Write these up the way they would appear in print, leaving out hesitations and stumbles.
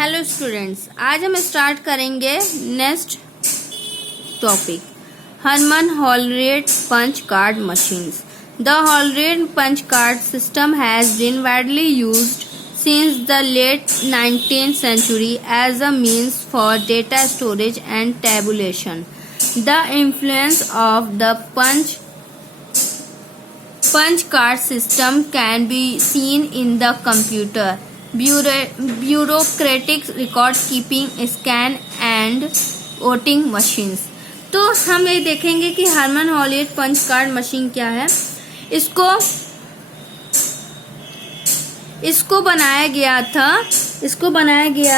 Hello students, आज हम start करेंगे next topic Herman Hollerith punch card machines. The Hollerith punch card system has been widely used since the late 19th century as a means for data storage and tabulation. The influence of the punch card system can be seen in the computer bureaucratic record keeping, scan and voting machines. तो हम ये देखेंगे कि Harman Hollerith punch card machine क्या है। इसको बनाया गया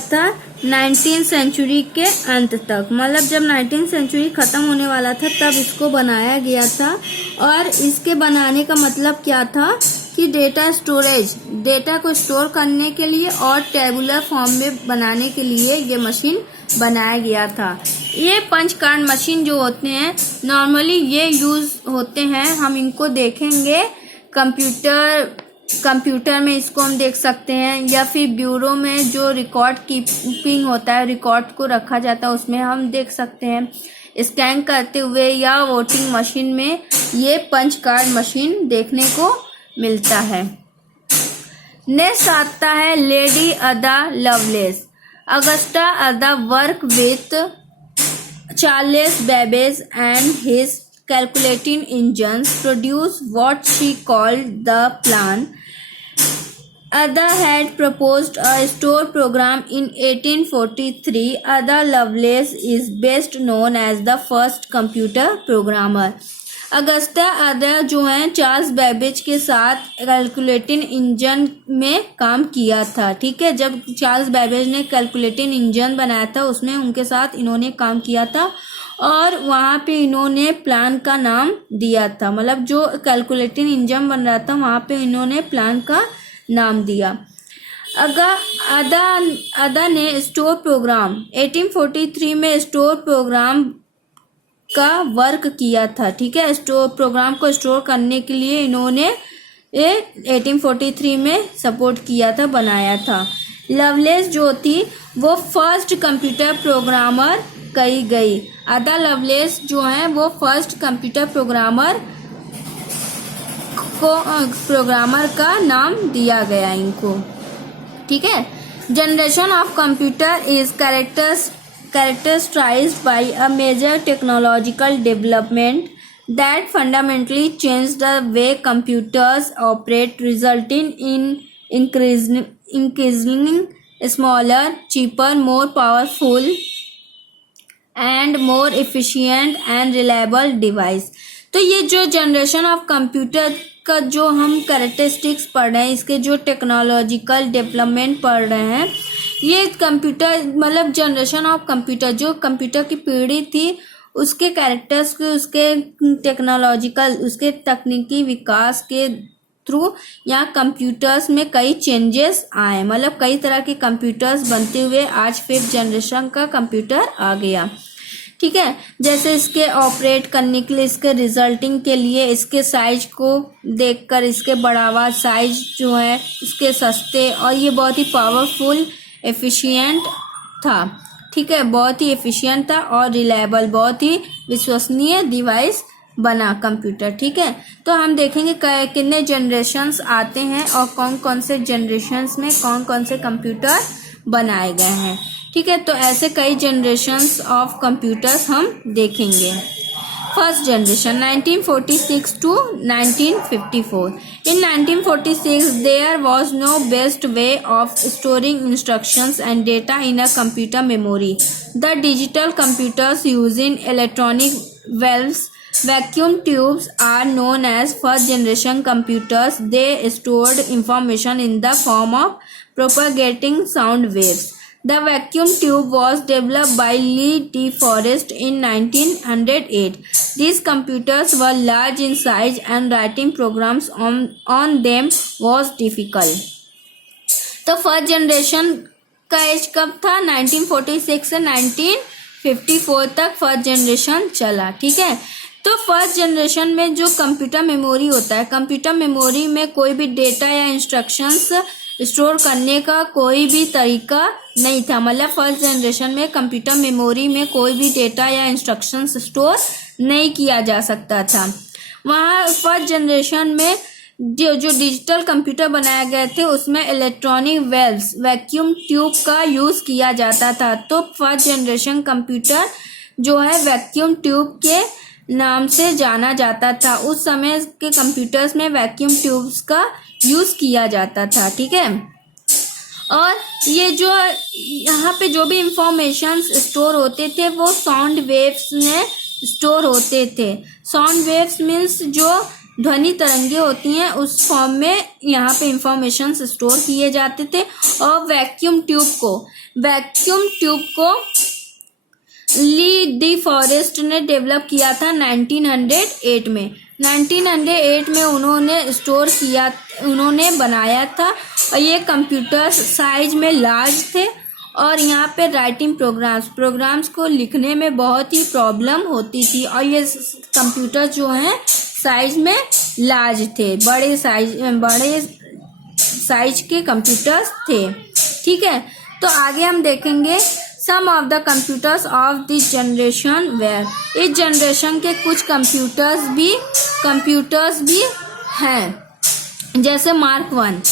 था 19th सेंचुरी के अंत तक, मतलब जब 19th सेंचुरी ख़त्म होने वाला था तब इसको बनाया गया था। और इसके बनाने का मतलब क्या था कि डेटा को स्टोर करने के लिए और टेबुलर फॉर्म में बनाने के लिए ये मशीन बनाया गया था। ये पंच कार्ड मशीन जो होते हैं नॉर्मली ये यूज़ होते हैं, हम इनको देखेंगे कंप्यूटर में इसको हम देख सकते हैं, या फिर ब्यूरो में जो रिकॉर्ड कीपिंग होता है, रिकॉर्ड को रखा जाता है, उसमें हम देख सकते हैं स्कैन करते हुए, या वोटिंग मशीन में ये पंच कार्ड मशीन देखने को मिलता है। नेक्स्ट आता है लेडी अदा लवलेस। अगस्टा अदा work with Charles Babbage and his calculating engines produce what she called the plan. Ada had proposed a store program in 1843. Ada Lovelace is best known as the first computer programmer. Agusta अदा जो हैं Charles Babbage के साथ calculating engine में काम किया था। ठीक है, जब चार्ल्स बेबेज ने कैलकुलेटिंग इंजन बनाया था उसमें उनके साथ इन्होंने काम किया था और वहाँ पे इन्होंने प्लान का नाम दिया था, मतलब जो कैलकुलेटिंग इंजन बन रहा था वहाँ पे इन्होंने प्लान का नाम दिया। अदा ने स्टोर प्रोग्राम 1843 में स्टोर प्रोग्राम का वर्क किया था। ठीक है, स्टोर प्रोग्राम को स्टोर करने के लिए इन्होंने 1843 में सपोर्ट किया था, बनाया था। लवलेस जो थी वो फर्स्ट कंप्यूटर प्रोग्रामर कही गई। अदा लवलेस जो हैं वो फर्स्ट कंप्यूटर प्रोग्रामर का नाम दिया गया इनको। ठीक है, generation of computer is characterized by a major technological development that fundamentally changed the way computers operate, resulting in increasingly smaller, cheaper, more powerful and more efficient and reliable device. तो ये जो जनरेशन ऑफ कंप्यूटर का जो हम characteristics पढ़ रहे हैं, इसके जो टेक्नोलॉजिकल डेवलपमेंट पढ़ रहे हैं, ये कंप्यूटर मतलब जनरेशन ऑफ कंप्यूटर जो कंप्यूटर की पीढ़ी थी उसके कैरेक्टर्स के, उसके टेक्नोलॉजिकल, उसके तकनीकी विकास के थ्रू यहाँ कंप्यूटर्स में कई चेंजेस आए, मतलब कई तरह के कंप्यूटर्स बनते हुए आज 5th जनरेशन का कंप्यूटर आ गया। ठीक है, जैसे इसके ऑपरेट करने के लिए, इसके रिजल्टिंग के लिए, इसके साइज को देखकर इसके बढ़ावा, साइज जो है इसके सस्ते, और ये बहुत ही पावरफुल एफिशिएंट था। ठीक है, बहुत ही एफिशिएंट था और रिलायबल, बहुत ही विश्वसनीय डिवाइस बना कंप्यूटर। ठीक है, तो हम देखेंगे कितने जनरेशन्स आते हैं और कौन कौन से जनरेशन्स में कौन कौन से कंप्यूटर बनाए गए हैं। ठीक है, तो ऐसे कई जनरेशन्स ऑफ कंप्यूटर्स हम देखेंगे। First generation 1946 to 1954. In 1946, there was no best way of storing instructions and data in a computer memory. The digital computers using electronic valves, vacuum tubes are known as first generation computers. They stored information in the form of propagating sound waves. The vacuum tube was developed by Lee De Forest in 1908. These computers were large in size and writing programs on them was difficult. तो first generation का as कब था? 1946 से 1954 तक first generation चला। ठीक है, तो फर्स्ट जनरेशन में जो कंप्यूटर मेमोरी होता है, कंप्यूटर मेमोरी में कोई भी डेटा या इंस्ट्रक्शंस स्टोर करने का कोई भी तरीका नहीं था। मतलब फर्स्ट जनरेशन में कंप्यूटर मेमोरी में कोई भी डेटा या इंस्ट्रक्शंस स्टोर नहीं किया जा सकता था। वहाँ फर्स्ट जनरेशन में जो डिजिटल कंप्यूटर बनाए गए थे उसमें इलेक्ट्रॉनिक वेल्व्स वैक्यूम ट्यूब का यूज़ किया जाता था। तो फर्स्ट जनरेशन कंप्यूटर जो है वैक्यूम ट्यूब के नाम से जाना जाता था। उस समय के कंप्यूटर्स में वैक्यूम ट्यूब्स का यूज़ किया जाता था। ठीक है, और ये जो यहाँ पे जो भी इंफॉर्मेशन स्टोर होते थे वो साउंड वेव्स में स्टोर होते थे। साउंड वेव्स मीन्स जो ध्वनि तरंगे होती हैं उस फॉर्म में यहाँ पे इंफॉर्मेशन स्टोर किए जाते थे। और वैक्यूम ट्यूब को ली डी फॉरेस्ट ने डेवलप किया था 1908 में। 1908 में उन्होंने बनाया था। और ये कंप्यूटर साइज में लार्ज थे और यहाँ पे राइटिंग प्रोग्राम्स को लिखने में बहुत ही प्रॉब्लम होती थी। और ये कंप्यूटर जो हैं साइज में लार्ज थे, बड़े साइज के कंप्यूटर्स थे। ठीक है, तो आगे हम देखेंगे some of the computers of this generation were. इस जनरेशन के कुछ कंप्यूटर्स भी हैं, जैसे Mark one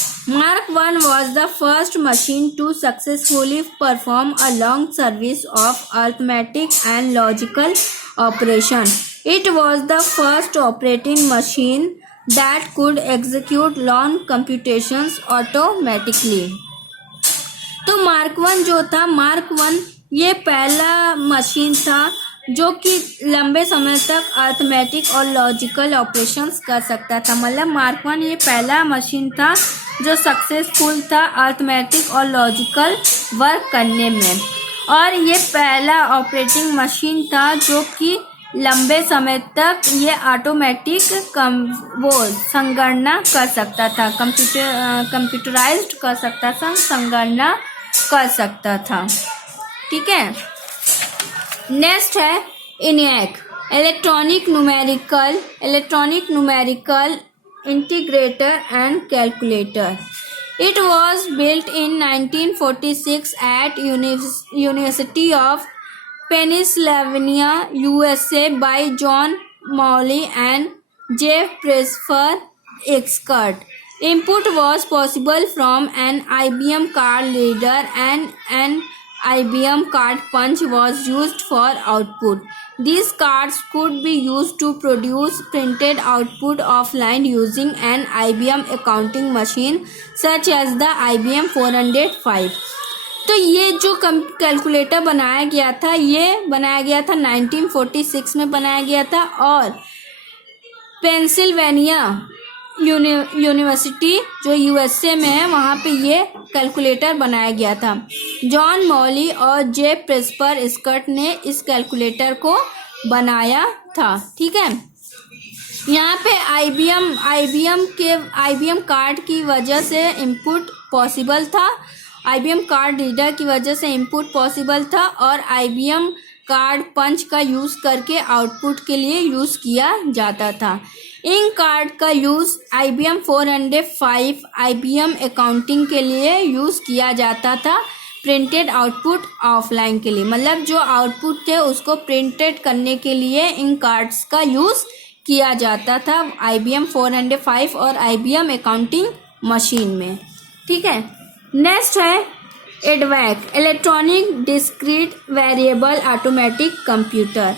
was the first machine to successfully perform a long series of arithmetic and logical operation. It was the first operating machine that could execute long computations automatically. तो mark one ये पहला machine था जो कि लंबे समय तक arithmetic और लॉजिकल ऑपरेशंस कर सकता था। मतलब मार्क वन ये पहला मशीन था जो सक्सेसफुल था अर्थमेटिक और लॉजिकल वर्क करने में। और ये पहला ऑपरेटिंग मशीन था जो कि लंबे समय तक ये ऑटोमेटिक संगणना कर सकता था, कंप्यूटराइज्ड कर सकता था, संगणना कर सकता था। ठीक है, नेक्स्ट है ENIAC, electronic numerical integrator and calculator. It was built in 1946 at University of Pennsylvania, USA by John Morley and J. Presper Eckert. Input was possible from an IBM card reader and an IBM card punch was used for output. These cards could be used to produce printed output offline using an IBM accounting machine such as the IBM 405. तो ये जो calculator बनाया गया था 1946 में बनाया गया था और पेंसिल्वेनिया यूनिवर्सिटी जो यूएसए में है वहाँ पे ये कैलकुलेटर बनाया गया था। जॉन मॉली और जे प्रेस्पर स्कर्ट ने इस कैलकुलेटर को बनाया था। ठीक है, यहाँ पे आईबीएम कार्ड की वजह से इनपुट पॉसिबल था, आईबीएम कार्ड रीडर की वजह से इनपुट पॉसिबल था और आईबीएम कार्ड पंच का यूज़ करके आउटपुट के लिए यूज़ किया जाता था। इन कार्ड का यूज़ IBM 405 IBM अकाउंटिंग के लिए यूज़ किया जाता था, प्रिंटेड आउटपुट ऑफलाइन के लिए। मतलब जो आउटपुट थे उसको प्रिंटेड करने के लिए इन कार्ड्स का यूज़ किया जाता था IBM 405 और IBM अकाउंटिंग मशीन में। ठीक है, नेक्स्ट है EDVAC, electronic discrete variable automatic computer.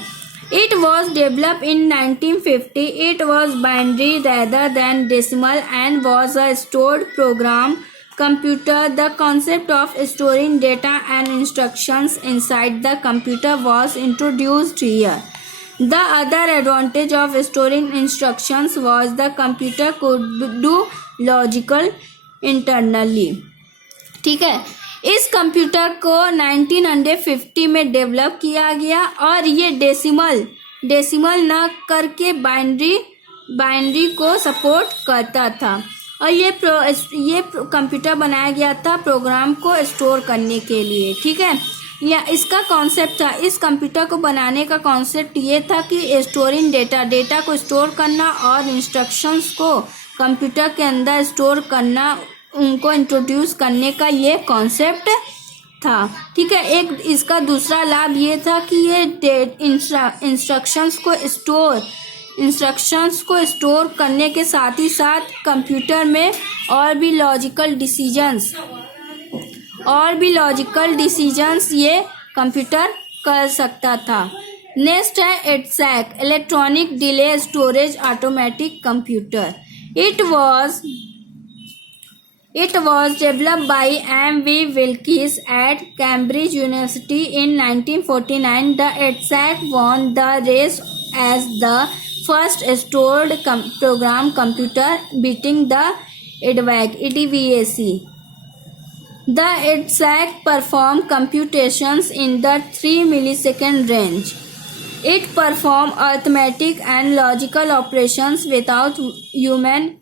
It was developed in 1950. It was binary rather than decimal and was a stored program computer. The concept of storing data and instructions inside the computer was introduced here. The other advantage of storing instructions was the computer could do logical internally. ठीक है, इस computer को 1950 में develop किया गया और ये decimal ना करके बाइनरी को सपोर्ट करता था। और ये कंप्यूटर बनाया गया था प्रोग्राम को स्टोर करने के लिए। ठीक है, या इसका कॉन्सेप्ट था, इस कंप्यूटर को बनाने का कॉन्सेप्ट ये था कि स्टोरिंग डेटा को स्टोर करना और इंस्ट्रक्शंस को कंप्यूटर के अंदर स्टोर करना उनको इंट्रोड्यूस करने का ये कॉन्सेप्ट था। ठीक है, एक इसका दूसरा लाभ ये था कि ये इंस्ट्रक्शंस को स्टोर करने के साथ ही साथ कंप्यूटर में और भी लॉजिकल डिसीजंस ये कंप्यूटर कर सकता था। नेक्स्ट है EDSAC, electronic delay storage automatic computer. It was developed by M.V. Wilkes at Cambridge University in 1949. The EDSAC won the race as the first stored program computer, beating the EDVAC. The EDSAC performed computations in the 3 millisecond range. It performed arithmetic and logical operations without human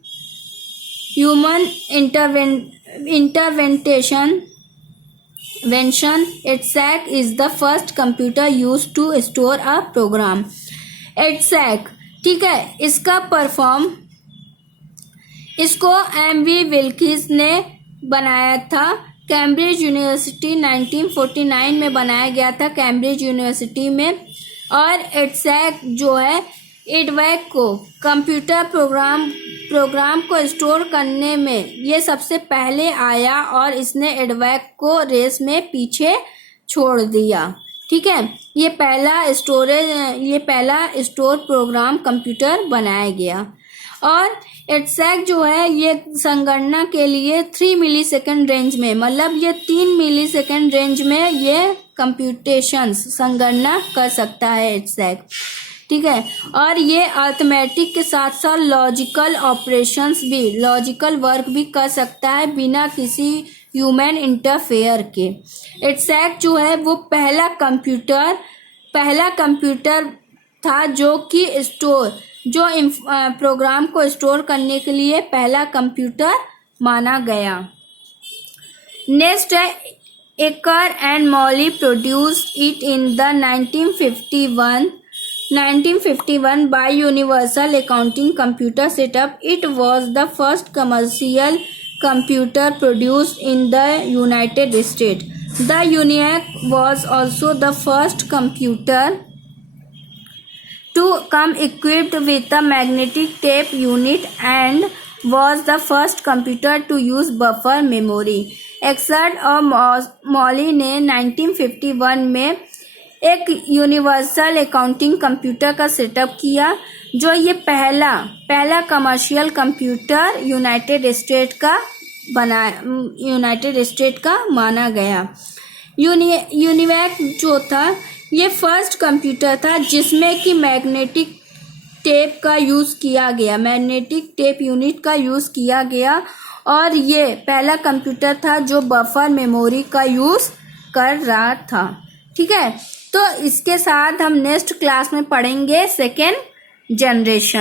intervention. EDSAC is the first computer used to store a program. EDSAC, ठीक है, इसको M.V. Wilkes ने बनाया था। Cambridge university 1949 में बनाया गया था, कैम्ब्रिज यूनिवर्सिटी में। और EDSAC जो है EDVAC को कंप्यूटर प्रोग्राम को स्टोर करने में ये सबसे पहले आया और इसने EDVAC को रेस में पीछे छोड़ दिया। ठीक है, ये पहला स्टोर प्रोग्राम कंप्यूटर बनाया गया। और EDSAC जो है ये संगणना के लिए 3 मिलीसेकंड रेंज में, मतलब ये 3 मिलीसेकंड रेंज में ये कंप्यूटेशंस संगणना कर सकता है EDSAC। ठीक है, और ये अर्थमेटिक के साथ साथ लॉजिकल वर्क भी कर सकता है बिना किसी ह्यूमन इंटरफेयर के। EDSAC जो है वो पहला कंप्यूटर था जो कि प्रोग्राम को स्टोर करने के लिए पहला कंप्यूटर माना गया। नेक्स्ट है Eckert and Mauchly produced it in the 1951 by Universal Accounting Computer Setup. It was the first commercial computer produced in the United States. The ENIAC was also the first computer to come equipped with a magnetic tape unit and was the first computer to use buffer memory. Eckert और Molly ने 1951 में एक universal accounting computer का setup किया, जो ये पहला commercial computer United state का माना गया। यूनिवैक जो था ये फर्स्ट कंप्यूटर था जिसमें कि मैग्नेटिक टेप यूनिट का यूज़ किया गया और ये पहला कंप्यूटर था जो बफर मेमोरी का यूज़ कर रहा था। ठीक है, तो इसके साथ हम नेक्स्ट क्लास में पढ़ेंगे सेकेंड जनरेशन।